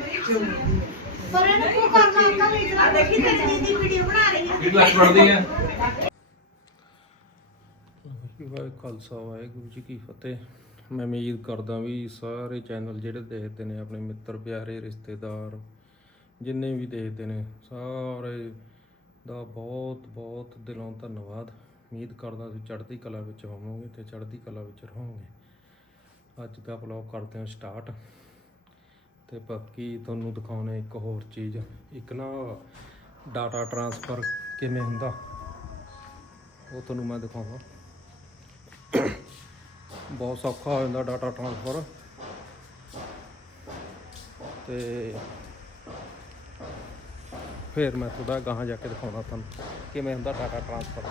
ਪਰ ਇਹਨੂੰ ਕੀ ਕਰਨਾ ਅੰਕਲ ਇਧਰ ਦੇਖੀ ਤੇਰੀ ਦੀਦੀ ਵੀਡੀਓ ਬਣਾ ਰਹੀ ਹੈ। ਕਲਾਸ ਪੜ੍ਹਦੀ ਹੈ? ਵਾਹਿਗੁਰੂ ਖਾਲਸਾ ਵਾਹਿਗੁਰੂ ਜੀ ਕੀ ਫਤਿਹ। ਮੈਂ ਉਮੀਦ ਕਰਦਾ ਵੀ ਸਾਰੇ ਚੈਨਲ ਜਿਹੜੇ ਦੇਖਦੇ ਨੇ ਆਪਣੇ ਮਿੱਤਰ ਪਿਆਰੇ ਰਿਸ਼ਤੇਦਾਰ ਜਿੰਨੇ ਵੀ ਦੇਖਦੇ ਨੇ ਸਾਰੇ ਦਾ ਬਹੁਤ ਬਹੁਤ ਦਿਲੋਂ ਧੰਨਵਾਦ। ਉਮੀਦ ਕਰਦਾ ਤੁਸੀਂ ਚੜ੍ਹਦੀ ਕਲਾ ਵਿੱਚ ਹੋਵੋਗੇ ਤੇ ਚੜ੍ਹਦੀ ਕਲਾ ਵਿੱਚ ਰਹੋਗੇ। ਅੱਜ ਦਾ ਵਲੌਗ ਕਰਦੇ ਹਾਂ ਸਟਾਰਟ ਤੇ ਬਾਕੀ ਤੁਹਾਨੂੰ ਦਿਖਾਉਣੇ ਇੱਕ ਹੋਰ ਚੀਜ਼। ਇੱਕ ਨਾ ਡਾਟਾ ਟਰਾਂਸਫਰ ਕਿਵੇਂ ਹੁੰਦਾ, ਉਹ ਤੁਹਾਨੂੰ ਮੈਂ ਦਿਖਾਉਂਦਾ। ਬਹੁਤ ਸੌਖਾ ਹੋ ਜਾਂਦਾ ਡਾਟਾ ਟਰਾਂਸਫਰ ਤੇ ਫਿਰ ਮੈਂ ਤੁਹਾਡਾ ਗਾਹਾਂ ਜਾ ਕੇ ਦਿਖਾਉਣਾ ਤੁਹਾਨੂੰ ਕਿਵੇਂ ਹੁੰਦਾ ਡਾਟਾ ਟਰਾਂਸਫਰ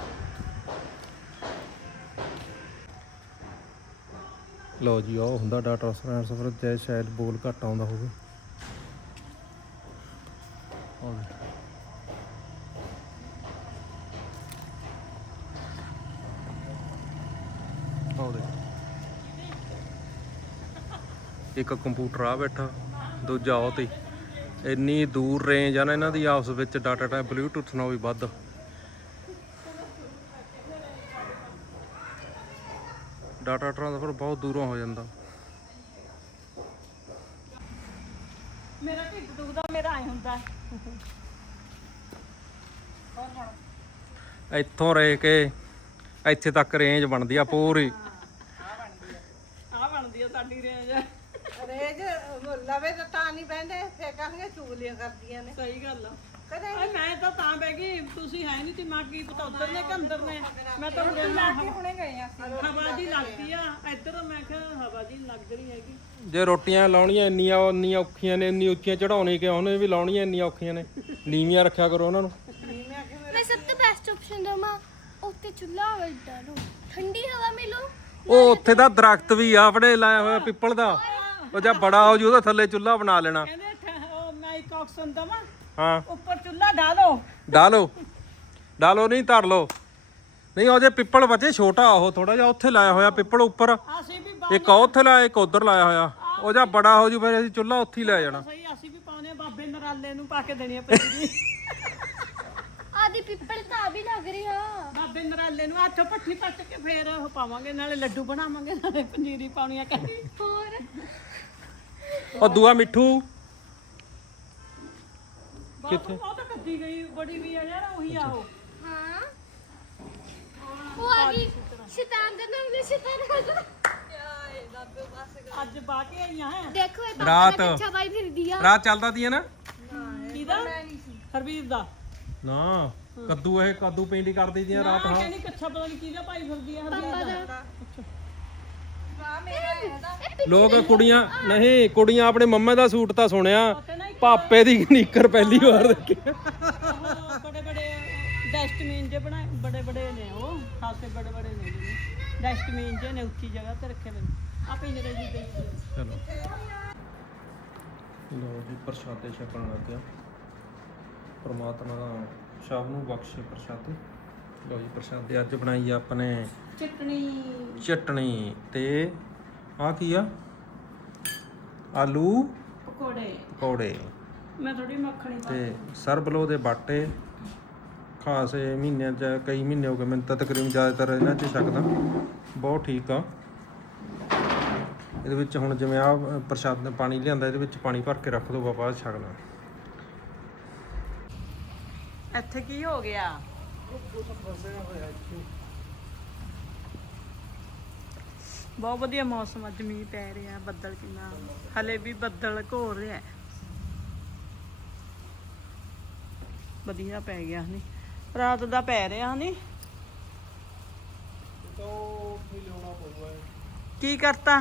ਲਓ ਜੀ ਉਹ ਹੁੰਦਾ ਡਾਟਾ ਟਰਾਂਸਫਰ ਤੇ ਸ਼ਾਇਦ ਬੋਲ ਘੱਟ ਆਉਂਦਾ ਹੋਵੇ। ਆਹ ਇੱਕ ਕੰਪਿਊਟਰ ਆ ਬੈਠਾ, ਦੂਜਾ ਉਹ ਤੇ ਇੰਨੀ ਦੂਰ ਰੇਂਜ ਆ ਨਾ ਇਹਨਾਂ ਦੀ, ਆਪਸ ਵਿੱਚ ਡਾਟਾ ਟਾਈਮ ਬਲੂਟੁੱਥ ਨਾਲ ਵੀ ਵੱਧ। ਡਾਟਾ ਟ੍ਰਾਂਸਫਰ ਬਹੁਤ ਦੂਰੋਂ ਹੋ ਜਾਂਦਾ। ਮੇਰਾ ਢਿੱਡ ਦੁਖਦਾ ਮੇਰਾ ਐ ਹੁੰਦਾ। ਇੱਥੋਂ ਰਹਿ ਕੇ ਇੱਥੇ ਤੱਕ ਰੇਂਜ ਬਣਦੀ ਆ ਪੂਰੀ। ਆ ਬਣਦੀ ਆ ਸਾਡੀ ਰੇਂਜ ਰੇਜ ਲਵੇ ਤਾਂ ਤਾਂ ਨਹੀਂ ਬਹਿੰਦੇ ਫੇਰ ਕਹਿੰਦੇ ਚੁਗਲੀਆਂ ਕਰਦੀਆਂ ਨੇ। ਸਹੀ ਗੱਲ ਆ। ਕਦੇ ਓਏ ਮੈਂ ਤਾਂ ਤਾਂ ਬਹਿ ਗਈ ਤੁਸੀਂ ਹੈ ਨਹੀਂ ਤੇ ਮਾਂ ਕੀ ਪਤਾ ਉੱਧਰ ਨੇ ਕਿ ਅੰਦਰ ਨੇ। ਮੈਂ ਤਾਂ ਉਰੇ ਨਾ ਹੁਣੇ ਗਏ ਆ ਹਵਾ ਦੀ ਲੱਗਦੀ ਆ ਇੱਧਰ ਮੈਂ ਕਿਹਾ ਹਵਾ ਦੀ ਨੀ ਲੱਗ ਰਹੀ ਹੈਗੀ। ਜੇ ਰੋਟੀਆਂ ਲਾਉਣੀਆਂ ਇੰਨੀਆਂ ਇੰਨੀਆਂ ਔਖੀਆਂ ਨੇ ਇੰਨੀ ਉੱਚੀਆਂ ਚੜਾਉਣੇ ਕਿ ਉਹਨੇ ਵੀ ਲਾਉਣੀਆਂ ਇੰਨੀਆਂ ਔਖੀਆਂ ਨੇ। ਨੀਵੀਆਂ ਰੱਖਿਆ ਕਰੋ ਉਹਨਾਂ ਨੂੰ। ਮੈਂ ਸਭ ਤੋਂ ਬੈਸਟ ਆਪਸ਼ਨ ਦਵਾਂ ਉੱਤੇ ਚੁੱਲ੍ਹਾ ਵੱਡਾ ਲਓ ਠੰਡੀ ਹਵਾ ਮਿਲੋ। ਉਹ ਉੱਥੇ ਦਾ ਦਰਖਤ ਵੀ ਆ ਆਪਣੇ ਲਾਇਆ ਹੋਇਆ ਪਿੱਪਲ ਦਾ। ਉਹ ਜਾਂ ਬੜਾ ਹੋ ਜੂ ਉਹਦੇ ਥੱਲੇ ਚੁੱਲ੍ਹਾ ਬਣਾ ਲੈਣਾ। ਕਹਿੰਦੇ ਇੱਕ ਆਪਸ਼ਨ ਦਵਾਂ? ਹਾਂ। ਉੱਪਰ ਚੁੱਲ੍ਹਾ ਡਾਲੋ। ਡਾਲੋ। ਡਾਲੋ ਨਹੀਂ ਧਰ ਲੋ ਨਹੀਂ ਉਹ ਜੇ ਪਿੱਪਲ ਬਚੇ ਛੋਟਾ ਉਹ ਥੋੜਾ ਜਿਹਾ ਉੱਥੇ ਲਾਇਆ ਹੋਇਆ ਪਿੱਪਲ ਉੱਪਰ। ਅਸੀਂ ਵੀ ਇੱਕ ਉਹ ਉੱਥੇ ਲਾਇਆ ਇੱਕ ਉਧਰ ਲਾਇਆ ਹੋਇਆ। ਉਹ ਜਾਂ ਬੜਾ ਹੋ ਜੂ ਫਿਰ ਅਸੀਂ ਚੁੱਲ੍ਹਾ ਉੱਥੇ ਹੀ ਲੈ ਜਾਣਾ। ਸਹੀ ਅਸੀਂ ਵੀ ਪਾਉਨੇ ਬਾਬੇ ਨਰਾਲੇ ਨੂੰ ਪਾ ਕੇ ਦੇਣੀ ਆ ਪੰਜੀਰੀ ਆਦੀ ਪਿੱਪਲ ਤਾਂ ਵੀ ਲੱਗ ਰਹੀ ਆ। ਬਾਬੇ ਨਰਾਲੇ ਨੂੰ ਹੱਥ ਪੱਠੀ ਪੱਟ ਕੇ ਫੇਰ ਉਹ ਪਾਵਾਂਗੇ ਨਾਲੇ ਲੱਡੂ ਬਣਾਵਾਂਗੇ ਨਾਲੇ ਪੰਜੀਰੀ ਪਾਉਣੀ ਆ ਕਹਿੰਦੀ। ਹੋਰ? ਉਹ ਦੂਆ ਮਿੱਠੂ। ਕਿੱਥੇ? ਉਹ ਤਾਂ ਕੱਦੀ ਗਈ ਬੜੀ ਵੀ ਆ ਯਾਰ ਉਹੀ ਆ ਉਹ। ਹਾਂ। ਉਹ ਆ ਗਈ ਸ਼ੈਤਾਨ ਦਾ ਨਾਮ ਦੇ ਸ਼ੈਤਾਨ ਦਾ ਅੱਜ ਬਾ ਕੇ ਆਈਆਂ ਹੈ। ਦੇਖੋ ਇਹ ਬਾਬਾ ਰਾਤ। ਦਾ ਪਿੱਛਾ ਬਾਈ ਫਿਰਦੀ ਆ। ਰਾਤ ਚੱਲਦਾ ਤੀ ਹੈ ਨਾ? ਕਿਹਦਾ? ਹਰਵੀਰ ਦਾ। ਨਾ ਕੱਦੂ ਇਹ ਕੱਦੂ ਪੇਂਟੀ ਕਰਦੀ ਦੀਆਂ ਰਾਤ ਹਾਂ। ਕਹਿੰਦੀ ਕੱਛਾ ਪਤਾ ਨਹੀਂ ਕਿਹਦਾ ਪਾਈ ਫਿਰਦੀ ਆ ਹਰਵੀਰ ਦਾ। ਦਾ। ਲੋਕ ਕੁੜੀਆਂ ਨਹੀਂ ਕੁੜੀਆਂ ਆਪਣੇ ਮੰਮੇ ਦਾ ਸੂਟ ਤਾਂ ਸੁਣਿਆ। ਤੇ ਨਾ ਇੱਕ ਪਾਪੇ ਦੀ ਨੀਕਰ ਪਹਿਲੀ ਵਾਰ ਦੇਖੀ। ਬੜੇ ਬੜੇ ਡਸਟਬਿਨ ਜੇ ਬਣਾਏ ਬੜੇ ਬੜੇ ਨੇ ਉਹ ਖਾਸੇ ਬੜੇ ਬੜੇ ਨੇ ਜਿਹੜੇ। ਡਸਟਬਿਨ ਜੇ ਨੇ ਉੱਚੀ ਜਗ੍ਹਾ ਤੇ ਰੱਖੇ ਨੇ। ਆ ਪਿੰਜਰੇ ਜੀ ਦੇ ਚਲੋ। ਲੋ ਜੀ ਪ੍ਰਸ਼ਾਦੇ ਛਕਣ ਲੱਗਿਆ ਪ੍ਰਮਾਤਮਾ ਦਾ ਸਭ ਨੂੰ ਬਖਸ਼ੇ ਪ੍ਰਸ਼ਾਦੇ। ਲੋ ਜੀ ਪ੍ਰਸ਼ਾਦੇ ਅੱਜ ਬਣਾਈ ਆ ਆਪਣੇ ਚਟਣੀ। ਚਟਣੀ ਤੇ ਆ ਕੀ ਆ? ਆਲੂ ਪਕੌੜੇ। ਪਕੌੜੇ। ਮੈਂ ਥੋੜੀ ਮੱਖਣੀ ਪਾ ਤੇ ਸਰਬਲੋ ਦੇ ਬਾਟੇ ਖਾਸੇ ਮਹੀਨਿਆਂ ਚ ਕਈ ਮਹੀਨੇ ਹੋ ਗਏ ਮੈਨੂੰ ਤਾਂ ਤਕਰੀਬਨ ਜ਼ਿਆਦਾਤਰ ਇਹਨਾਂ ਚ ਛਕਦਾ। ਬਹੁਤ ਠੀਕ ਆ। ਇਹਦੇ ਵਿੱਚ ਹੁਣ ਜਿਵੇਂ ਆ ਪ੍ਰਸ਼ਾਦ ਪਾਣੀ ਲਿਆਂਦਾ ਇਹਦੇ ਵਿੱਚ ਪਾਣੀ ਭਰ ਕੇ ਰੱਖ ਦੋ ਬਾਬਾ ਛਕਣਾ ਇੱਥੇ ਕੀ ਹੋ ਗਿਆ? ਬਹੁਤ ਵਧੀਆ ਮੌਸਮ ਅੱਜ ਮੀਂਹ ਪੈ ਰਿਹਾ ਬੱਦਲ ਕਿੰਨਾ। ਹਲੇ ਵੀ ਬੱਦਲ ਘੋਰ ਰਿਹਾ। ਵਧੀਆ ਪੈ ਗਿਆ ਹਨੀ। ਰਾਤ ਦਾ ਪੈ ਰਿਹਾ ਹਨੀ? ਕੀ ਕਰਤਾ?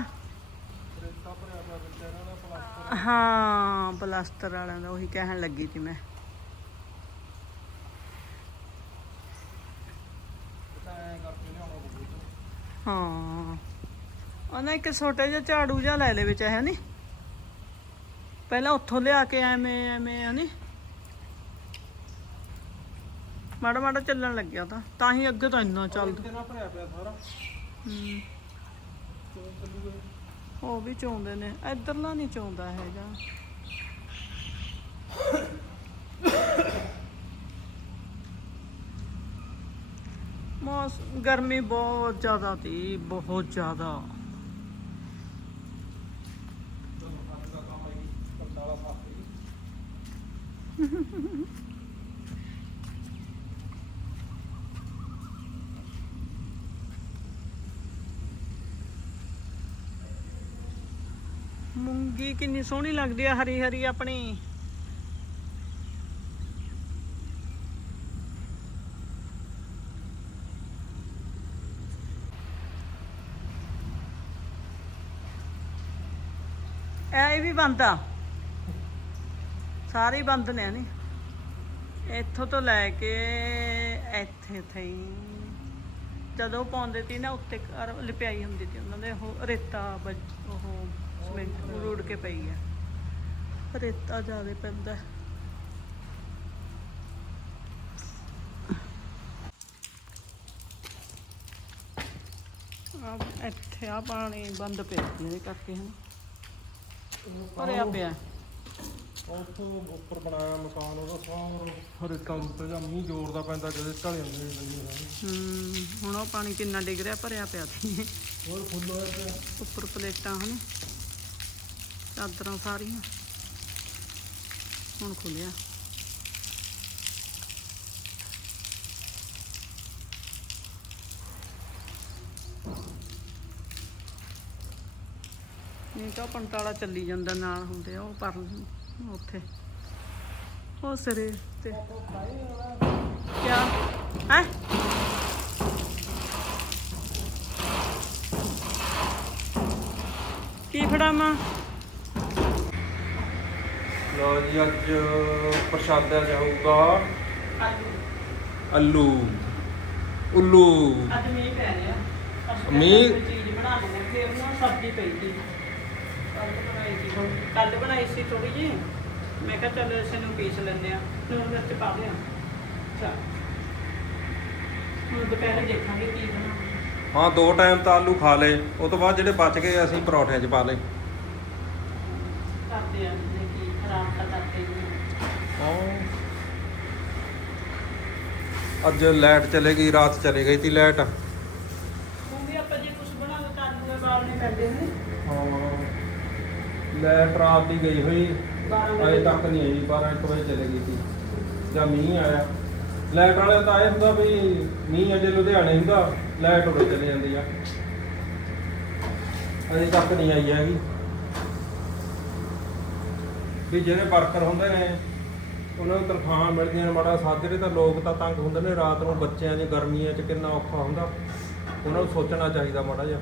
ਹਾਂ ਪਲਾਸਟਰ ਵਾਲਿਆਂ ਦਾ ਉਹੀ ਕਹਿਣ ਲੱਗੀ ਸੀ ਮੈਂ। ਹਾਂ। ਉਹਨਾਂ ਇੱਕ ਛੋਟਾ ਜਿਹਾ ਝਾੜੂ ਜਿਹਾ ਲੈ ਲੈ ਵਿੱਚ ਹੈ ਨਹੀਂ ਪਹਿਲਾਂ ਉੱਥੋਂ ਲਿਆ ਕੇ ਐਵੇਂ ਐਵੇਂ ਹੈ ਨਹੀਂ ਮਾੜਾ ਮਾੜਾ ਚੱਲਣ ਲੱਗਿਆ ਤਾਂ। ਤਾਂ ਹੀ ਅੱਗੇ ਤਾਂ ਇੰਨਾ ਚੱਲਦਾ। ਹੂੰ। ਉਹ ਵੀ ਚੋਂਦੇ ਨੇ। ਇਧਰਲਾ ਨਹੀਂ ਚੋਂਦਾ ਹੈਗਾ। ਮੌਸ ਗਰਮੀ ਬਹੁਤ ਜ਼ਿਆਦਾ ਤੀ ਬਹੁਤ ਜ਼ਿਆਦਾ। ਕਿੰਨੀ ਸੋਹਣੀ ਲੱਗਦੀ ਆ, ਹਰੀ ਹਰੀ ਆਪਣੀ। ਇਹ ਵੀ ਬੰਦ ਆ। ਸਾਰੇ ਬੰਦ ਨੇ ਨੇ ਇੱਥੋਂ ਤੋਂ ਲੈ ਕੇ ਇੱਥੇ ਥਈ। ਜਦੋਂ ਪਾਉਂਦੇ ਤੀ ਨਾ, ਉੱਤੇ ਕਰ- ਲਿਪਾਈ ਹੁੰਦੀ ਤੀ ਉਹਨਾਂ ਦੇ, ਉਹ ਰੇਤਾ ਵੱਜ- ਉਹ ਰੋੜ ਕੇ ਪਈ ਆ। ਰੇਤਾ ਜ਼ਿਆਦਾ ਪੈਂਦਾ। ਆ ਇੱਥੇ ਆ ਪਾਣੀ ਬੰਦ ਪਿਆ ਜਿਹਦੇ ਕਰਕੇ ਹਨ। ਭਰਿਆ ਪਿਆ। ਉੱਥੋਂ ਉੱਪਰ ਬਣਾਇਆ ਮਕਾਨ ਉਹਦਾ ਸਾਰਾ। ਰੇਤਾ ਉੱਤੇ ਜਾਂ ਮੀਂਹ ਜ਼ੋਰ ਦਾ ਪੈਂਦਾ ਜਦੋਂ ਢਲ ਜਾਂਦੇ ਨੇ। ਹੂੰ ਹੁਣ ਉਹ ਪਾਣੀ ਕਿੰਨਾ ਡਿੱਗ ਰਿਹਾ ਭਰਿਆ ਪਿਆ ਸੀ। ਹੋਰ ਫੁੱਲ ਹੋਇਆ ਪਿਆ ਉੱਪਰ ਪਲੇਟਾਂ ਹਨ। ਚਾਦਰਾਂ ਸਾਰੀਆਂ। ਹੁਣ ਖੁੱਲਿਆ। ਨਹੀਂ ਤਾਂ ਪੰਟਾਲਾ ਚੱਲੀ ਜਾਂਦਾ ਨਾਲ ਹੁੰਦੇ ਆ, ਉਹ ਪਰ ਉੱਥੇ। ਉਹ ਸਿਰੇ ਤੇ। ਕਿਆ? ਹੈ? ਕੀ ਫੜਾਵਾਂ? ਲਓ ਜੀ ਅੱਜ ਪ੍ਰਸ਼ਾਦਾ ਜਾਊਗਾ। ਆਲੂ। ਉੱਲੂ। ਅੱਜ ਮੀਂਹ ਪੈ ਰਿਹਾ। ਅਸੀਂ ਮੀਂਹ- ਕੋਈ ਚੀਜ਼ ਬਣਾ ਲੈਂਦੇ ਫਿਰ ਨਾ ਸਬਜ਼ੀ ਪਈ ਸੀ। ਕੱਲ ਬਣਾਈ ਸੀ ਹੁਣ। ਕੱਲ ਬਣਾਈ ਸੀ ਥੋੜੀ ਜੀ ਮੈਂ ਕਿਹਾ ਚੱਲ ਇਸ ਨੂੰ ਪੀਸ ਲੈਂਦੇ ਆ ਨੂਨ ਮਿਰਚ ਪਾ ਲਿਆ। ਅੱਛਾ ਹੁਣ ਦੁਪਹਿਰੇ ਦੇਖਾਂਗੇ ਕੀ ਬਣਾਉਂਦੇ ਹਾਂ ਦੋ ਟਾਈਮ ਤਾਂ ਆਲੂ ਖਾ ਲਏ। ਉਹ ਤੋਂ ਬਾਅਦ ਜਿਹੜੇ ਬਚ ਗਏ ਅਸੀਂ ਪਰੌਠਿਆਂ 'ਚ ਪਾ ਲਏ। ਕਰਦੇ ਆ ਖਰਾਬ ਤਾਂ ਕਰਦੇ ਹੀ। ਆ। ਅੱਜ ਲਾਈਟ ਚਲੇ ਗਈ ਰਾਤ ਚਲੇ ਗਈ ਤੀ ਲਾਈਟ। ਉਹ ਵੀ ਆਪਾਂ ਜੇ ਕੁਝ ਬਣਾ ਲਓ ਤਾਂ ਆਲੂ ਦੇ ਬਾਲਣੇ ਪੈਂਦੇ ਨੇ। ਲਾਈਟ ਰਾਤ ਦੀ ਗਈ ਹੋਈ। 12 ਅਜੇ ਤੱਕ ਨਹੀਂ ਆਈ 12 1 ਵਜੇ ਚਲੇ ਗਈ ਸੀ। ਜਾਂ ਮੀਂਹ ਆਇਆ। ਲਾਈਟ ਵਾਲੇ ਤਾਂ ਇਹ ਹੁੰਦਾ ਵੀ ਮੀਂਹ ਅਜੇ ਲੁਧਿਆਣੇ ਹੁੰਦਾ ਲਾਈਟ ਉਰੇ ਚਲੇ ਜਾਂਦੀ ਆ। ਅਜੇ ਤੱਕ ਨਹੀਂ ਆਈ ਹੈਗੀ। ਵੀ ਜਿਹੜੇ ਵਰਕਰ ਹੁੰਦੇ ਨੇ ਉਹਨਾਂ ਨੂੰ ਤਨਖਾਹਾਂ ਮਿਲਦੀਆਂ ਨੇ ਮਾੜਾ ਸਾਜਰੇ ਤਾਂ ਲੋਕ ਤਾਂ ਤੰਗ ਹੁੰਦੇ ਨੇ ਰਾਤ ਨੂੰ ਬੱਚਿਆਂ ਦੀ ਗਰਮੀਆਂ 'ਚ ਕਿੰਨਾ ਔਖਾ ਹੁੰਦਾ। ਉਹਨਾਂ ਨੂੰ ਸੋਚਣਾ ਚਾਹੀਦਾ ਮਾੜਾ ਜਿਹਾ।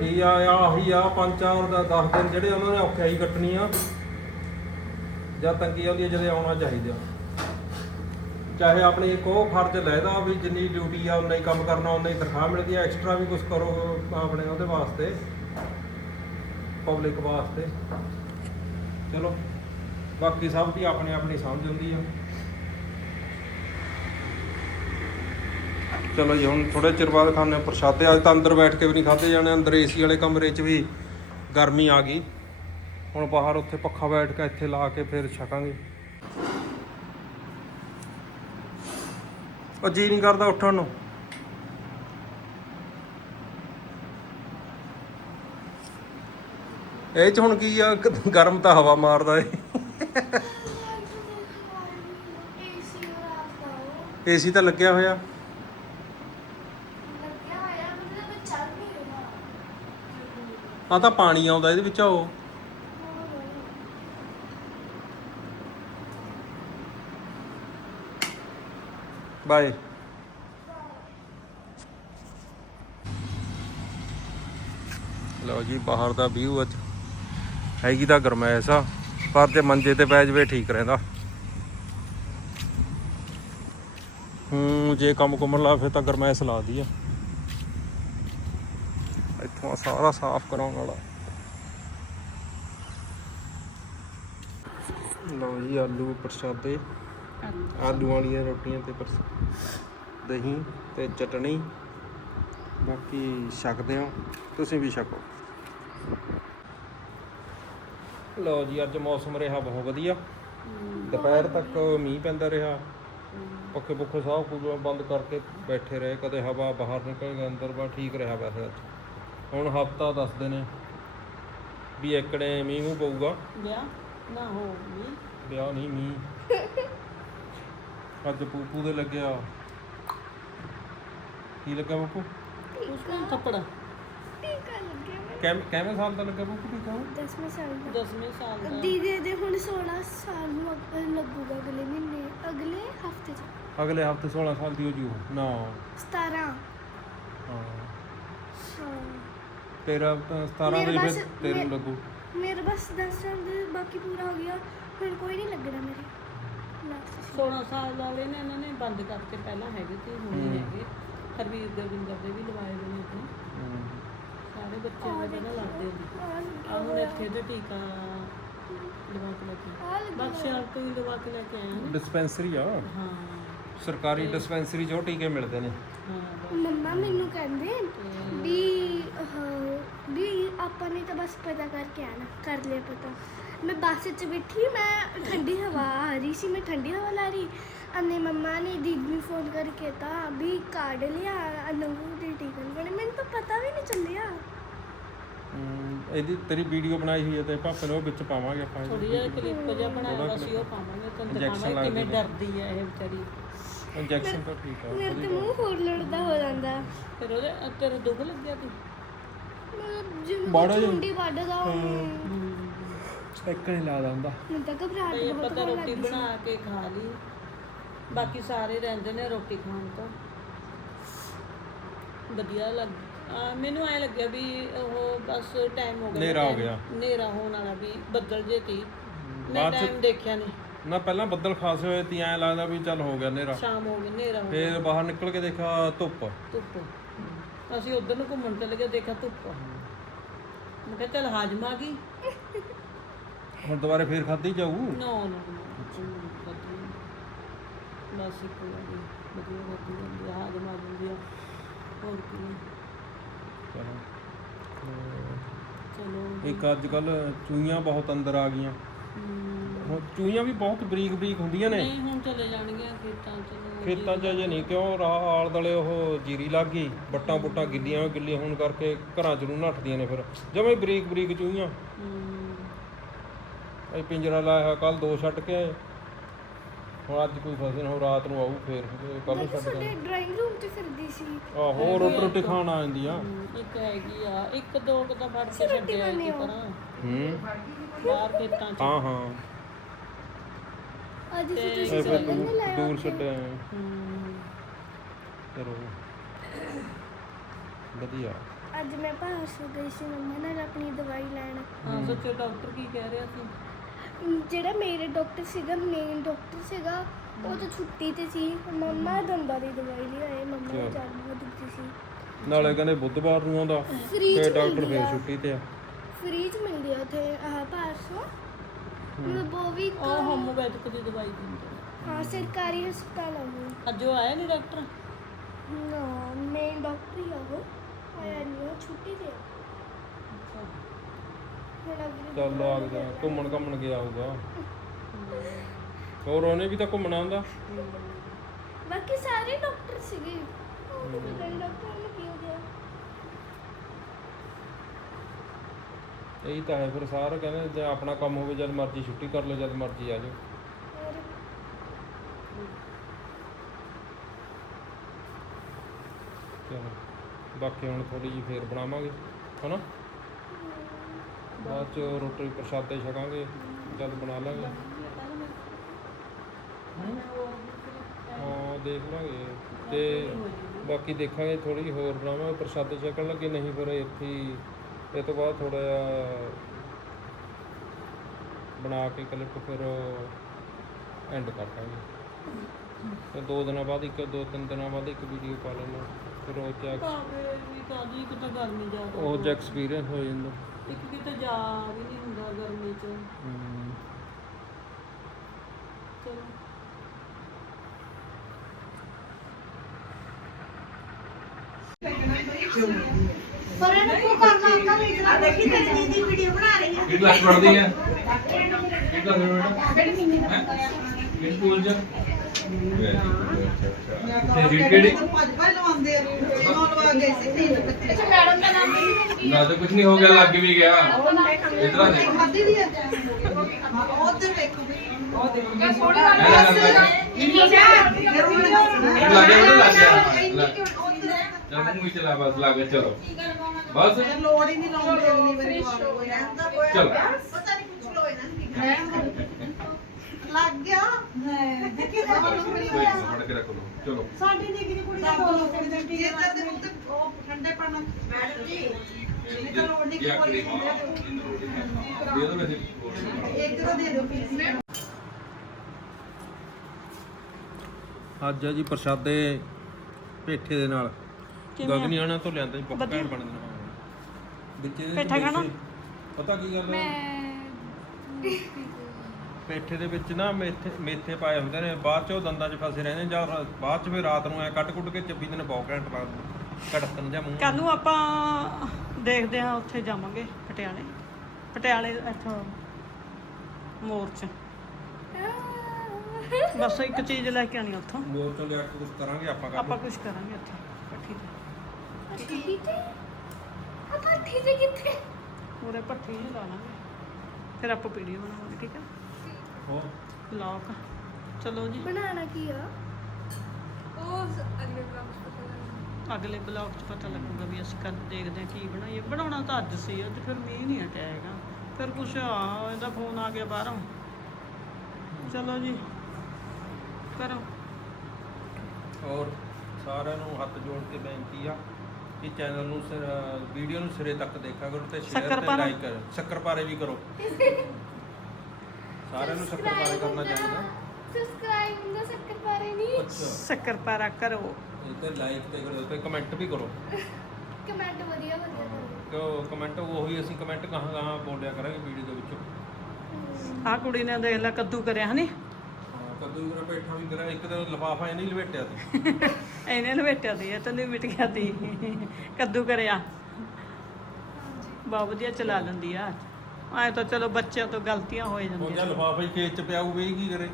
ਕੀ ਆ ਆਹੀ ਆ ਪੰਜ ਚਾਰ ਦਾ 10 ਦਿਨ ਜਿਹੜੇ ਉਹਨਾਂ ਨੇ ਔਖਿਆਈ ਕੱਟਣੀ ਆ ਜਾਂ ਤੰਗੀ ਆਉਂਦੀ ਜਦੇ ਆਉਣਾ ਚਾਹੀਦਾ। ਚਾਹੇ ਆਪਣੀ ਇੱਕ ਉਹ ਫਰਜ਼ ਲੈਦਾ ਵੀ ਜਿੰਨੀ ਡਿਊਟੀ ਆ ਉਨਾ ਹੀ ਕੰਮ ਕਰਨਾ ਉਨਾ ਹੀ ਤਨਖਾਹ ਮਿਲਦੀ ਆ ਐਕਸਟਰਾ ਵੀ ਕੁਝ ਕਰੋ ਆਪਣੇ ਉਹਦੇ ਵਾਸਤੇ। ਪਬਲਿਕ ਵਾਸਤੇ। ਚਲੋ, ਬਾਕੀ ਸਭ ਦੀ ਆਪਣੀ ਆਪਣੀ ਸਮਝ ਹੁੰਦੀ ਆ। ਚਲੋ ਜੀ, ਹੁਣ ਥੋੜੇ ਚਿਰ ਬਾਅਦ ਖਾਣੇ ਪ੍ਰਸ਼ਾਦੇ। ਅੱਜ ਤਾਂ ਅੰਦਰ ਬੈਠ ਕੇ ਵੀ ਨਹੀਂ ਖਾਦੇ ਜਾਣੇ, ਅੰਦਰ ਏਸੀ ਵਾਲੇ ਕਮਰੇ 'ਚ ਵੀ ਗਰਮੀ ਆ ਗਈ। ਹੁਣ ਬਾਹਰ ਉੱਥੇ ਪੱਖਾ ਬੈਠ ਕੇ ਇੱਥੇ ਲਾ ਕੇ ਫਿਰ ਛਕਾਂਗੇ। ਉਹ ਜੀ ਨਹੀਂ ਕਰਦਾ ਉੱਠਣ ਨੂੰ। ਇਹ ਚ ਹੁਣ ਕੀ ਆ? ਗ- ਗਰਮ ਤਾਂ ਹਵਾ ਮਾਰਦਾ ਏ। ਏਸੀ ਤਾਂ ਲੱਗਿਆ ਹੋਇਆ। ਲੱਗਿਆ ਆ ਤਾਂ ਪਾਣੀ ਆਉਂਦਾ ਇਹਦੇ ਵਿੱਚ ਉਹ। ਬਾਏ। ਲਓ ਜੀ, ਬਾਹਰ ਦਾ ਵਿਊ ਅੱਜ। ਹੈਗੀ ਤਾਂ ਗਰਮੈਸ਼ ਆ ਪਰ ਜੇ ਮੰਜੇ ਤੇ ਪੈ ਜਵੇ ਠੀਕ ਰਹਿੰਦਾ। ਹੂੰ ਜੇ ਕੰਮ ਕੁੰਮ ਲਾ ਫਿਰ ਤਾਂ ਗਰਮੈਸ਼ ਲਾਦੀ ਆ। ਇੱਥੋਂ ਸਾਰਾ ਸਾਫ਼ ਕਰਾਉਣ ਵਾਲਾ। ਲਓ ਜੀ ਆਲੂ ਪ੍ਰਸ਼ਾਦੇ। ਆਲੂ ਵਾਲੀਆਂ ਰੋਟੀਆਂ ਤੇ ਪਰਸ ਦਹੀਂ ਤੇ ਚਟਣੀ। ਬਾਕੀ ਛਕਦੇ ਹੋ। ਤੁਸੀਂ ਵੀ ਛਕੋ। ਲਓ ਜੀ ਅੱਜ ਮੌਸਮ ਰਿਹਾ ਬਹੁਤ ਵਧੀਆ। ਦੁਪਹਿਰ ਤੱਕ ਮੀਂਹ ਪੈਂਦਾ ਰਿਹਾ। ਪੱਖੇ ਪੁੱਖੇ ਸਭ ਕੁਝ ਬੰਦ ਕਰਕੇ ਬੈਠੇ ਰਹੇ ਕਦੇ ਹਵਾ ਬਾਹਰ ਨਿਕਲ ਗਈ ਅੰਦਰ ਬਾ ਠੀਕ ਰਿਹਾ ਵੈਸੇ ਅੱਜ। ਹੁਣ ਹਫਤਾ ਦੱਸਦੇ ਨੇ ਵੀ ਇੱਕੜੇ ਮੀਂਹ ਮੂੰਹ ਪਊਗਾ। ਵਿਆਹ? ਨਾ ਹੋ ਵਿਆਹ ਨਹੀਂ ਮੀਂਹ। ਅੱਜ ਪੂਪੂ ਦੇ ਲੱਗਿਆ। ਕੀ ਲੱਗਾ ਪੂਪੂ? ਉਸਨੂੰ ਥੱਪੜਾ ਟੀਕਾ ਕਿਵੇਂ ਸਾਲ ਦਾ ਲੱਗਾ ਪੂਪੂ ਟੀਕਾ 10ਵੇਂ ਸਾਲ ਦਾ। 10ਵੇਂ ਸਾਲ ਦਾ। ਦੀਦੀ ਦੇ ਹੁਣ 16 ਸਾਲ ਨੂੰ ਅਗ- ਲੱਗੂਗਾ ਅਗਲੇ ਮਹੀਨੇ। ਅਗਲੇ ਹਫ਼ਤੇ ਚ। ਅਗਲੇ ਹਫ਼ਤੇ 16 ਸਾਲ ਦੀ ਹੋ ਜੂ ਨਾ। 17 ਹਾਂ। ਹਾਂ। ਤੇਰਾ ਤਾਂ 17 ਦੇ ਮੇਰੇ ਫਿਰ ਬਸ- ਤੇਰੇ ਨੂੰ ਮੇ- ਲੱਗੂ। ਮੇਰੇ ਬਸ 10 ਸਾਲ ਦੇ ਬਾਕੀ ਪੂਰਾ ਹੋ ਗਿਆ। ਫਿਰ ਕੋਈ ਨਹੀਂ ਲੱਗਣਾ ਮੇਰੇ। ਲਾਸਟ 16 ਸਾਲ ਵਾਲੇ ਨੇ ਇਹਨਾਂ ਨੇ ਬੰਦ ਕਰਤੇ ਪਹਿਲਾਂ ਹੈਗੇ ਤੇ ਹੁਣ ਨਹੀਂ ਹੈਗੇ। ਹਰਵੀਰ ਗੋਬਿੰਦਰ ਦੇ ਵੀ ਲਵਾਏ ਹੋਏ ਨੇ ਆਪਣੇ। ਸਾਰੇ ਬੱਚਿਆਂ ਦੇ ਪਹਿਲਾਂ ਲੱਗਦੇ ਹੁੰਦੇ। ਆ ਹੁਣ ਇੱਥੇ ਤੇ ਟੀਕਾ ਲਵਾ ਕੇ ਲੈ ਕੇ ਆ ਆਏ। ਬਖਸ਼ਿਆਲ ਤੋਂ ਹੀ ਲਵਾ ਕੇ ਲੈ ਕੇ ਆਏ ਹਾਂ ਡਿਸਪੈਂਸਰੀ ਆ। ਹਾਂ। ਸਰਕਾਰੀ ਡਿਸਪੈਂਸਰੀ 'ਚ ਉਹ ਟੀਕੇ ਮਿਲਦੇ ਨੇ। ਮੰਮਾ ਮੈਨੂੰ ਕਹਿੰਦੇ ਵੀ ਹਾਂ ਵੀ ਆਪਾਂ ਨੇ ਤਾਂ ਬਸ ਪਤਾ ਕਰਕੇ ਆਣਾ ਕਰ ਲਿਆ ਪਤਾ। ਮੈਂ ਬੱਸ 'ਚ ਬੈਠੀ ਮੈਂ ਠੰਡੀ ਹਵਾ ਆ ਰਹੀ ਸੀ ਮੈਂ ਠੰਡੀ ਹਵਾ ਲਾ ਰਹੀ। ਅੰਨੇ ਮੰਮਾ ਨੇ ਦੀਦੀ ਨੂੰ ਫੋਨ ਕਰਕੇ ਤਾਂ ਵੀ ਕਾਰਡ ਲਿਆ ਅਨੰਗੂ ਦੇ ਟੀਕਨ ਬਣੇ ਮੈਨੂੰ ਤਾਂ ਪਤਾ ਵੀ ਨਹੀਂ ਚੱਲਿਆ। ਹਮ, ਇਹਦੀ ਤੇਰੀ ਵੀਡੀਓ ਬਣਾਈ ਹੋਈ ਹੈ ਤੇ ਪਾਪੇ ਨੇ ਉਹ ਵਿੱਚ ਪਾਵਾਂਗੇ ਆਪਾਂ ਥੋੜੀ ਜਿਹੀ ਕਲਿੱਪ ਜਿਹਾ ਬਣਾਇਆ ਸੀ ਉਹ ਪਾਵਾਂਗੇ ਤੁਹਾਨੂੰ ਦਿਖਾਵਾਂਗੇ ਕਿਵੇਂ ਡਰਦੀ ਹੈ ਇਹ ਵਿਚਾਰੀ। ਇੰਜੈਕਸ਼ਨ ਤਾਂ ਠੀਕ ਆ ਮੇਰੇ ਤੇ ਮੂੰਹ ਹੋਰ ਲੜਦਾ ਹੋ ਜਾਂਦਾ। ਫਿਰ ਉਹਦੇ ਅ, ਤੇਰੇ ਦੁੱਖ ਲੱਗਿਆ ਤੀ? ਮਤਲਬ ਜਿਵੇਂ ਬਾੜਾ ਜਿਹਾ। ਚੁੰਡੀ ਵੱਢਦਾ ਇੱਕ ਨਹੀਂ ਲਾਦਾ ਹੁੰਦਾ ਮੈਨੂੰ ਤਾਂ ਘਬਰਾਹਟ ਬਹੁਤ ਪਤਾ ਹੋਣ ਰੋਟੀ ਲੱਗੀ ਸੀ। ਬਣਾ ਕੇ ਖਾ ਲਈ। ਬਾਕੀ ਸਾਰੇ ਰਹਿੰਦੇ ਨੇ ਰੋਟੀ ਖਾਣ ਤੋਂ। ਵਧੀਆ ਲੱਗ ਮੈਨੂੰ ਐ ਲੱਗਿਆ ਵੀ ਉਹ ਬਸ ਟਾਈਮ ਹੋ ਗਿਆ ਹਨੇਰਾ ਹੋ ਗਿਆ। ਹਨੇਰਾ ਹੋਣ ਵਾਲਾ ਵੀ ਬੱਦਲ ਜੇ ਤੀ। ਮੈਂ ਬਾਅਦ ਚ- ਟਾਈਮ ਦੇਖਿਆ ਨਹੀਂ ਨਾ ਪਹਿਲਾਂ ਬੱਦਲ ਖਾਸੇ ਹੋਏ ਤੀ ਐਂ ਲੱਗਦਾ ਵੀ ਚੱਲ ਹੋ ਗਿਆ ਹਨੇਰਾ। ਸ਼ਾਮ ਹੋ ਗਈ ਹਨੇਰਾ ਹੋ ਗਿਆ। ਫੇਰ ਬਾਹਰ ਨਿਕਲ ਕੇ ਦੇਖਾ ਧੁੱਪ। ਧੁੱਪ। ਅਸੀਂ ਉਧਰ ਨੂੰ ਘੁੰਮਣ ਚਲੇ ਗਏ ਦੇਖਿਆ ਧੁੱਪ। ਮੈਂ ਕਿਹਾ ਚੱਲ ਹਾਜਮ ਆ ਗਈ। ਹੁਣ ਦੁਬਾਰੇ ਫੇਰ ਖਾਧੀ ਜਾਊ? ਨੋ ਨੋ ਬਸ ਇੱਕ ਵਾਰੀ ਵਧੀਆ ਵਧੀਆ ਹਾਜਮ ਆ ਜਾਂਦੀ ਆ। ਹੋਰ ਕੀ। ਚਲੋ ਇੱਕ ਅੱਜ ਕੱਲ ਚੂਈਆਂ ਬਹੁਤ ਅੰਦਰ ਆ ਗਈਆਂ। ਹੁਣ ਚੂਈਆਂ ਵੀ ਬਹੁਤ ਬਰੀਕ ਬਰੀਕ ਹੁੰਦੀਆਂ ਨੇ। ਨਹੀਂ ਹੁਣ ਚਲੇ ਜਾਣਗੀਆਂ ਖੇਤਾਂ ਚ। ਖੇਤਾਂ 'ਚ ਅਜੇ ਨਹੀਂ ਕਿਉਂ? ਰਾਹ ਆਲ ਦਲੇ ਉਹ ਜੀਰੀ ਲੱਗ ਗਈ ਬੱਟਾਂ ਬੁੱਟਾਂ ਗਿੱਲੀਆਂ ਗਿੱਲੀਆਂ ਹੋਣ ਕਰਕੇ ਘਰਾਂ 'ਚ ਨੂੰ ਨੱਠਦੀਆਂ ਨੇ ਫਿਰ। ਜਮੇ ਬਰੀਕ ਬਰੀਕ ਚੂਈਆਂ ਅਸੀਂ ਪਿੰਜਰਾ ਲਾਇਆ ਹੋਇਆ ਕੱਲ ਦੋ ਛੱਡ ਕੇ ਆਏ। ਹੁਣ ਅੱਜ ਕੋਈ ਫਸਲ ਹੋ ਰਾਤ ਨੂੰ ਆਊ ਫੇਰ ਕੱਲ ਨੂੰ ਛੱਡ ਸਾਡੇ ਡਰਾਇੰਗ ਰੂਮ 'ਚ ਫਿਰਦੀ ਸੀ। ਆਹੋ ਰੋਟੀ ਰੋਟੀ ਖਾਣ ਆ ਜਾਂਦੀ ਆ। ਇੱਕ ਹੈਗੀ ਆ ਇੱਕ ਦੋ ਕੁ ਤਾਂ ਫੜ ਕੇ ਛੱਡਿਆ ਇੱਕ ਤਰ੍ਹਾਂ ਹੂੰ। ਬਾਹਰ ਖੇਤਾਂ ਚ। ਹਾਂ ਹਾਂ। ਅੱਜ ਇਹ ਤੁਸੀਂ ਫਿਰ ਲਾਇਆ ਦੂਰ ਛੱਡਿਆ ਹਮ, ਚਲੋ। ਵਧੀਆ। ਅੱਜ ਮੈਂ ਭਾਸ ਗਈ ਸੀ ਮੰਮਾ ਨਾਲ ਆਪਣੀ ਦਵਾਈ ਲੈਣ। ਹਾਂ ਸੱਚੋ ਡਾਕਟਰ ਕੀ ਕਹਿ ਰਿਹਾ ਸੀ? ਜਿਹੜਾ ਮੇਰੇ ਡਾਕਟਰ ਸੀਗਾ ਮੇਨ ਡਾਕਟਰ ਸੀਗਾ ਉਹ ਤਾਂ ਛੁੱਟੀ ਤੇ ਸੀ। ਮੰਮਾ ਦੰਦਾਂ ਦੀ ਦਵਾਈ ਲਿਆਏ ਮੰਮਾ ਨੂੰ ਬਹੁਤ ਦੁਖਦੀ ਸੀ। ਨਾਲੇ ਕਹਿੰਦੇ ਬੁੱਧਵਾਰ ਨੂੰ ਆਉਂਦਾ ਤੇ ਚ ਡਾਕਟਰ ਮਿਲਦੀ ਫੇਰ ਆ। ਛੁੱਟੀ ਤੇ ਆ। ਫ੍ਰੀ ਚ ਮਿਲਦੀ ਆ ਉੱਥੇ ਆਹ ਭਾਰਸੋਂ ਮਤਲਬ ਉਹ ਵੀ ਇੱਕ- ਉਹ ਹੋਮੋਪੈਥਿਕ ਦੀ ਦਵਾਈ ਦਿੰਦੇ। ਹਾਂ ਸਰਕਾਰੀ ਹਸਪਤਾਲ ਆ ਉਹ। ਅੱਜ ਉਹ ਆਇਆ ਨਹੀਂ ਡਾਕਟਰ? ਨਾ ਮੇਨ ਡਾਕਟਰ ਹੀ ਆ ਉਹ। ਆਇਆ ਨਹੀਂ ਉਹ ਛੁੱਟੀ ਤੇ ਆ। ਚੱਲ ਆ ਗਿਆ ਘੁੰਮਣ ਘੁੰਮਣ ਗਿਆ ਹੋਊਗਾ। ਹੋਰ ਉਹਨੇ ਵੀ ਤਾਂ ਘੁੰਮਣਾ ਹੁੰਦਾ। ਬਾਕੀ ਸਾਰੇ ਡਾਕਟਰ ਸੀਗੇ। ਉਹ ਤਾਂ ਡਾਕਟਰ ਹੋ ਗਿਆ। ਇਹੀ ਤਾਂ ਹੈ ਫਿਰ ਸਾਰੇ ਕਹਿੰਦੇ ਜੇ ਆਪਣਾ ਕੰਮ ਹੋਵੇ ਜਦ ਮਰਜ਼ੀ ਛੁੱਟੀ ਕਰ ਲਓ ਜਦ ਮਰਜ਼ੀ ਆ ਜਾਓ। ਚਲੋ ਬਾਕੀ ਹੁਣ ਥੋੜੀ ਜਿਹੀ ਫੇਰ ਬਣਾਵਾਂਗੇ ਹਨਾ? ਬਾਅਦ ਚ ਰੋਟੀ ਪ੍ਰਸ਼ਾਦੇ ਛਕਾਂਗੇ ਜਦ ਬਣਾ ਲਾਂਗੇ। ਹਾਂ? ਦੇਖ ਲਾਂਗੇ। ਤੇ ਬਾਕੀ ਦੇਖਾਂਗੇ ਥੋੜੀ ਹੋਰ ਬਣਾਵਾਂਗੇ। ਪ੍ਰਸ਼ਾਦੇ ਛਕਣ ਲੱਗੇ ਨਹੀਂ ਫਿਰ ਇੱਥੇ ਇਹ ਤੋਂ ਬਾਅਦ ਥੋੜਾ ਜਿਹਾ ਬਣਾ ਕੇ ਕਲਿੱਪ ਫਿਰ ਐਂਡ ਕਰ ਦਾਂਗੇ। ਤੇ ਦੋ ਦਿਨਾਂ ਬਾਅਦ ਇੱਕ ਦੋ ਤਿੰਨ ਦਿਨਾਂ ਬਾਅਦ ਇੱਕ ਵੀਡੀਓ ਪਾ ਲੈਣਾ ਫਿਰ ਉਹ ਚ ਐਕਸ- ਭਾਵੇਂ ਵੀ ਕਾਦੀ ਇੱਕ ਤਾਂ ਗਰਮੀ ਜ਼ਿਆਦਾ ਉਹ ਚ ਐਕਸਪੀਰੀਅੰਸ ਹੋ ਜਾਂਦਾ। ਇੱਕ ਕਿਤੇ ਜਾ ਵੀ ਨਹੀਂ ਹੁੰਦਾ ਗਰਮੀ ਚ। ਹਮ, ਚਲੋ ਕਿਹੜੀ ਕਲਾਸ ਪੜ੍ਹਦੀ ਹੈ ਕਿਹੜੀ ਕਲਾਸ ਵਿੱਚ ਬੇਟਾ ਕਿਹੜੀ ਸਕੂਲ ਚ? ਤੇਰੀ ਕਿਹੜੀ ਭੱਜ ਭੱਜ ਲਵਾਉਂਦੇ ਆ ਜਦੋਂ ਲਵਾ ਗਏ ਸੀ ਤੀਨ ਬੱਚੇ ਨਾ ਤਾਂ ਕੁਝ ਨਹੀਂ ਹੋ ਗਿਆ ਲੱਗ ਵੀ ਗਿਆ ਇਧਰ ਦੇਖ ਖਾਦੀ ਦੀ ਹਾਂ ਉਧਰ ਵੇਖੋ ਉਹ ਦੇਖੋ ਲੱਗ ਗਿਆ ਲੱਗ ਗਿਆ ਲੱਗ ਚੱਲ ਮੂੰਹ ਹੀ ਚਲਾ ਬਸ ਲੱਗ ਗਿਆ ਚਲੋ ਬਸ ਲੋੜ ਹੀ ਨਹੀਂ ਲਾਉਂਦੇ ਅਗਲੀ ਵਾਰੀ ਕੋਈ ਰਹਿੰਦਾ ਕੋਈ ਪਤਾ ਨਹੀਂ ਕੁਝ ਲੋਏ ਨਾ ਲੱਗ ਗਿਆ। ਨਹੀਂ। ਦੇਖੀ ਤਾਂ ਕੋਈ ਨਾ, ਫੜ ਕੇ ਰੱਖ ਲਓ। ਚਲੋ। ਸਾਡੀ ਨਿੱਕੀ ਜਿਹੀ ਕੁੜੀ ਦਾ ਬੋਲ ਕੁੜੀ ਦੇ ਟੀ ਇੱਧਰ ਦੇ ਉੱਤੇ ਉਹ ਠੰਡੇ ਪਾਣਾ ਮੈਡਮ ਜੀ ਨਹੀਂ ਤਾਂ ਲੋੜ ਨਹੀਂ ਇਹ ਕੋਈ ਆਖਰੀ ਦੇ ਦੋ ਵੈਸੇ। ਇੱਕ ਤਾਂ ਦੇ ਦਿਓ ਪਲੀਜ਼ ਅੱਜ ਆ ਜੀ ਪ੍ਰਸ਼ਾਦੇ ਪੇਠੇ ਦੇ ਨਾਲ। ਕਿਵੇਂ ਆ? ਗਗਨੀਆਣਾ ਤੋਂ ਲਿਆਂਦਾ ਜੀ ਪੱਕਾ। ਬਣ ਦੇਣਾ ਵਿੱਚ ਪੇਠਾ ਖਾਣਾ? ਪਤਾ ਕੀ ਗੱਲ ਹੈ ਪੇਠੇ ਦੇ ਵਿੱਚ ਨਾ ਮੇਥੇ ਮੇਥੇ ਪਾਏ ਹੁੰਦੇ ਨੇ ਬਾਅਦ ਚ ਉਹ ਦੰਦਾਂ 'ਚ ਫਸੇ ਰਹਿੰਦੇ ਜਾਂ ਰਾ- ਬਾਅਦ ਚ ਫਿਰ ਰਾਤ ਨੂੰ ਐ ਕੱਟ ਕੁੱਟ ਕੇ ਚੱਬੀ ਦੇ ਨੇ ਬਹੁਤ ਘੰਟ ਬਾਅਦ ਕੜਕਣ ਜਾਂ ਮੂੰਹ। ਕੱਲ ਨੂੰ ਆਪਾਂ ਦੇਖਦੇ ਹਾਂ ਉੱਥੇ ਜਾਵਾਂਗੇ ਪਟਿਆਲੇ ਪਟਿਆਲੇ ਇੱਥੋਂ ਮੋਰਚ ਬਸ ਇੱਕ ਚੀਜ਼ ਲੈ ਕੇ ਆਣੀ ਉੱਥੋਂ। ਮੋਰ ਤੋਂ ਲਿਆ ਕੇ ਕੁਝ ਕਰਾਂਗੇ ਆਪਾਂ ਆਪਾਂ ਕੁਝ ਕਰਾਂਗੇ ਉੱਥੇ ਇਕੱਠੀ ਠੀਕ ਤੇ? ਆਪਾਂ ਠੀਕ ਕਿੱਥੇ? ਉਹਦੇ ਪੱਠੀ ਨਹੀਂ ਲਾ ਲਾਂਗੇ ਫਿਰ ਆਪਾਂ ਵੀਡੀਓ ਬਣਾਵਾਂਗੇ ਠੀਕ ਆ? ਹੋ ਬਲੌਗ ਚਲੋ ਜੀ। ਬਣਾਉਣਾ ਕੀ ਆ? ਅਗਲੇ ਬਲੌਗ 'ਚ ਪਤਾ ਲੱਗੂਗਾ। ਵੀ ਅਸੀਂ ਕੱਲ ਦੇਖਦੇ ਹਾਂ ਕੀ ਬਣਾਈਏ। ਬਣਾਉਣਾ ਤਾਂ ਅੱਜ ਸੀ ਅੱਜ ਫਿਰ ਮੀਂਹ ਨਹੀਂ ਹਟਿਆ ਹੈਗਾ। ਫਿਰ ਕੁਛ ਆ ਇਹਦਾ ਫੋਨ ਆ ਗਿਆ ਬਾਹਰੋਂ। ਚਲੋ ਜੀ ਕਰੋ। ਔਰ ਸਾਰਿਆਂ ਨੂੰ ਹੱਥ ਜੋੜ ਕੇ ਬੇਨਤੀ ਆ ਕਿ ਚੈਨਲ ਨੂੰ ਵੀਡੀਓ ਨੂੰ ਸਿਰੇ ਤੱਕ ਦੇਖਿਆ ਕਰੋ ਤੇ ਸ਼ੇਅਰ ਤੇ ਸ਼ੱਕਰਪਾਰਾ? ਲਾਈਕ ਕਰੋ। ਸ਼ੱਕਰਪਾਰੇ ਵੀ ਕਰੋ। ਸਾਰਿਆਂ ਨੂੰ ਸ਼ੱਕਰਪਾਰੇ ਕਰਨਾ ਚਾਹੀਦਾ। ਸਬਸਕ੍ਰਾਈਬ ਹੁੰਦਾ ਸੱਕਰ ਪਾਰੇ ਨਹੀਂ। ਅੱਛਾ। ਸ਼ੱਕਰ ਪਾਰਾ ਕਰੋ। ਤੇ ਲਾਈਕ ਤੇ ਕਰੋ ਤੇ ਕਮੈਂਟ ਵੀ ਕਰੋ। ਕਮੈਂਟ ਵਧੀਆ ਵਧੀਆ ਕਰੋ। ਕਿਉਂ ਕਮੈਂਟ ਉਹੀ ਅਸੀਂ ਕਮੈਂਟ ਕਹਾਂ ਕਹਾਂ ਬੋਲਿਆ ਕਰਾਂਗੇ ਵੀਡੀਓ ਦੇ ਵਿੱਚ। ਆਹ ਕੁੜੀ ਨੇ ਦੇਖ ਲੈ ਕੱਦੂ ਕਰਿਆ ਹਨੀ। ਹਾਂ, ਕੱਦੂ ਮੇਰਾ ਬੈਠਾ ਵੀ ਕਰਾ ਇੱਕ ਦਿਨ ਲਫਾਫਾ ਇਹ ਨਹੀਂ ਲਪੇਟਿਆ ਸੀ। ਇਹਨੇ ਲਵੇਟਿਆ ਦੀ ਇਹ ਤਾਂ ਲਿਮਿਟ ਗਿਆ ਤੀ ਕੱਦੂ ਕਰਿਆ। ਬਹੁਤ ਵਧੀਆ ਚਲਾ ਲੈਂਦੀ ਆ। ਐ ਤਾਂ ਚਲੋ ਬੱਚਿਆਂ ਤੋਂ ਗਲਤੀਆਂ ਹੋ ਉਹ ਜਾਂ ਜਾਂਦੀਆਂ ਲਫਾਫਾ ਹੀ ਖੇਤ ਚ ਪਿਆ ਹੋਵੇ ਇਹ ਕੀ ਕਰੇ?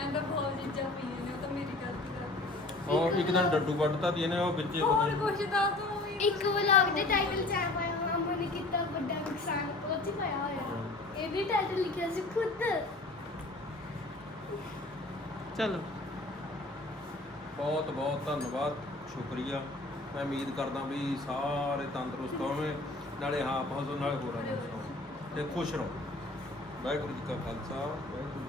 ਐਂਦਾ ਬਹੁਤ ਚੀਜ਼ਾਂ ਪਈਆਂ ਨੇ ਉਹ ਤਾਂ ਮੇਰੀ ਗਲਤੀ ਦਾ ਉਹ ਇੱਕ ਦਿਨ ਡੱਡੂ ਵੱਢਤਾ ਦੀ ਇਹਨੇ ਉਹ ਵਿੱਚੇ ਪਤਾ ਹੋਰ ਨੀ- ਕੁਛ ਦੱਸ ਦੋ ਵੀ। ਇੱਕ ਵਲੌਗ ਦੇ ਟਾਈਟਲ ਚ ਆਇਆ ਹੋਇਆ ਅਮਨ ਨੇ ਕੀਤਾ ਵੱਡਾ ਨੁਕਸਾਨ ਉਹ ਚ ਪਾਇਆ ਹੋਇਆ। ਇਹ ਵੀ ਟਾਈਟਲ ਲਿਖਿਆ ਸੀ ਖੁਦ। ਚਲੋ। ਬਹੁਤ ਬਹੁਤ ਧੰਨਵਾਦ ਸ਼ੁਕਰੀਆ। ਮੈਂ ਉਮੀਦ ਕਰਦਾ ਵੀ ਸਾਰੇ ਤੰਦਰੁਸਤ ਹੋਵੇ ਨਾਲੇ ਹੱਸੋ ਨਾਲੇ ਹੋਰਾਂ ਨੂੰ ਹੱਸਾਓ ਤੇ ਖੁਸ਼ ਰਹੋ। ਵਾਹਿਗੁਰੂ ਜੀ ਕਾ ਖਾਲਸਾ ਵਾਹਿਗੁਰੂ ਜੀ